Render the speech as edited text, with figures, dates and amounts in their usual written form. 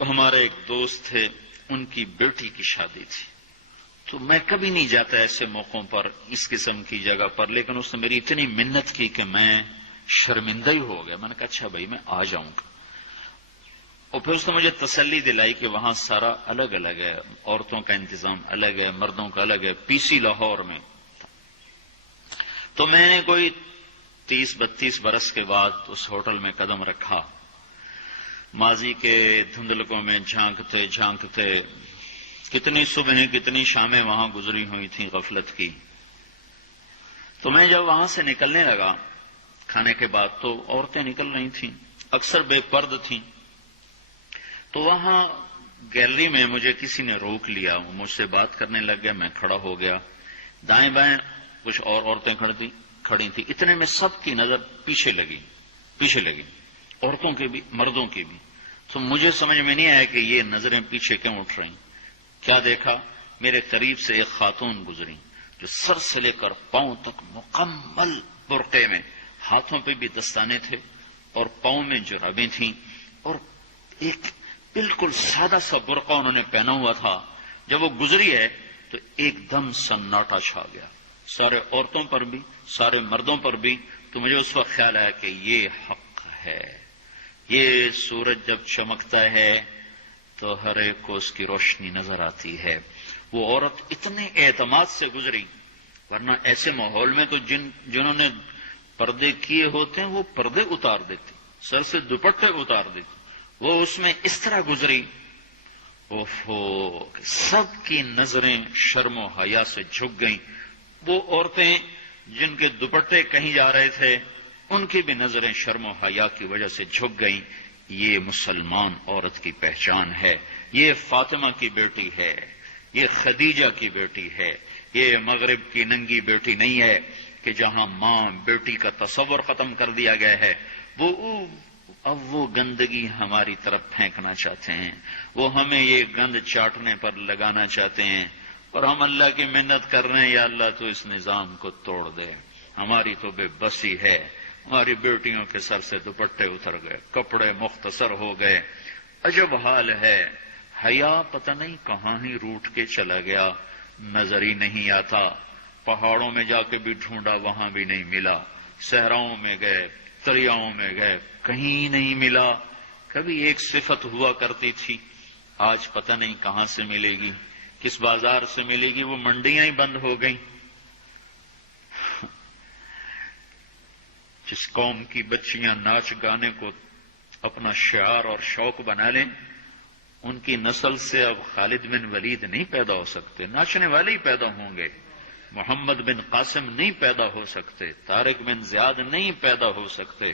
ہمارے ایک دوست تھے، ان کی بیٹی کی شادی تھی، تو میں کبھی نہیں جاتا ایسے موقعوں پر اس قسم کی جگہ پر، لیکن اس نے میری اتنی منت کی کہ میں شرمندہ ہی ہو گیا. میں نے کہا اچھا بھائی میں آ جاؤں گا. اور پھر اس نے مجھے تسلی دلائی کہ وہاں سارا الگ الگ ہے، عورتوں کا انتظام الگ ہے، مردوں کا الگ ہے. پی سی لاہور میں. تو میں نے کوئی 30-32 برس کے بعد اس ہوٹل میں قدم رکھا. ماضی کے دھندلکوں میں جھانکتے جھانکتے کتنی صبحیں کتنی شامیں وہاں گزری ہوئی تھیں غفلت کی. تو میں جب وہاں سے نکلنے لگا کھانے کے بعد تو عورتیں نکل رہی تھیں، اکثر بے پرد تھیں. تو وہاں گیلری میں مجھے کسی نے روک لیا، وہ مجھ سے بات کرنے لگ گیا. میں کھڑا ہو گیا. دائیں بائیں کچھ اور عورتیں کھڑی تھیں. اتنے میں سب کی نظر پیچھے لگی، عورتوں کی بھی مردوں کی بھی. تو مجھے سمجھ میں نہیں آیا کہ یہ نظریں پیچھے کیوں اٹھ رہی. کیا دیکھا، میرے قریب سے ایک خاتون گزری جو سر سے لے کر پاؤں تک مکمل برقعے میں، ہاتھوں پہ بھی دستانے تھے اور پاؤں میں جرابیں تھیں، اور ایک بالکل سادہ سا برقع انہوں نے پہنا ہوا تھا. جب وہ گزری ہے تو ایک دم سناٹا چھا گیا، سارے عورتوں پر بھی سارے مردوں پر بھی. تو مجھے اس وقت خیال آیا کہ یہ حق ہے. یہ سورج جب چمکتا ہے تو ہر ایک کو اس کی روشنی نظر آتی ہے. وہ عورت اتنے اعتماد سے گزری، ورنہ ایسے ماحول میں تو جنہوں نے پردے کیے ہوتے ہیں وہ پردے اتار دیتے، سر سے دوپٹے اتار دیتے. وہ اس میں اس طرح گزری، سب کی نظریں شرم و حیا سے جھک گئیں. وہ عورتیں جن کے دوپٹے کہیں جا رہے تھے ان کی بھی نظریں شرم و حیا کی وجہ سے جھک گئیں. یہ مسلمان عورت کی پہچان ہے. یہ فاطمہ کی بیٹی ہے، یہ خدیجہ کی بیٹی ہے. یہ مغرب کی ننگی بیٹی نہیں ہے کہ جہاں ماں بیٹی کا تصور ختم کر دیا گیا ہے. اب وہ گندگی ہماری طرف پھینکنا چاہتے ہیں، وہ ہمیں یہ گند چاٹنے پر لگانا چاہتے ہیں، اور ہم اللہ کی منت کر رہے ہیں یا اللہ تو اس نظام کو توڑ دے. ہماری تو بے بسی ہے. ہماری بیٹیوں کے سر سے دوپٹے اتر گئے، کپڑے مختصر ہو گئے. عجب حال ہے. حیا پتہ نہیں کہاں ہی روٹ کے چلا گیا، نظر ہی نہیں آتا. پہاڑوں میں جا کے بھی ڈھونڈا، وہاں بھی نہیں ملا. صحراؤں میں گئے، دریاؤں میں گئے، کہیں نہیں ملا. کبھی ایک صفت ہوا کرتی تھی، آج پتہ نہیں کہاں سے ملے گی، کس بازار سے ملے گی. وہ منڈیاں ہی بند ہو گئیں. جس قوم کی بچیاں ناچ گانے کو اپنا شعار اور شوق بنا لیں، ان کی نسل سے اب خالد بن ولید نہیں پیدا ہو سکتے، ناچنے والے ہی پیدا ہوں گے. محمد بن قاسم نہیں پیدا ہو سکتے، طارق بن زیاد نہیں پیدا ہو سکتے.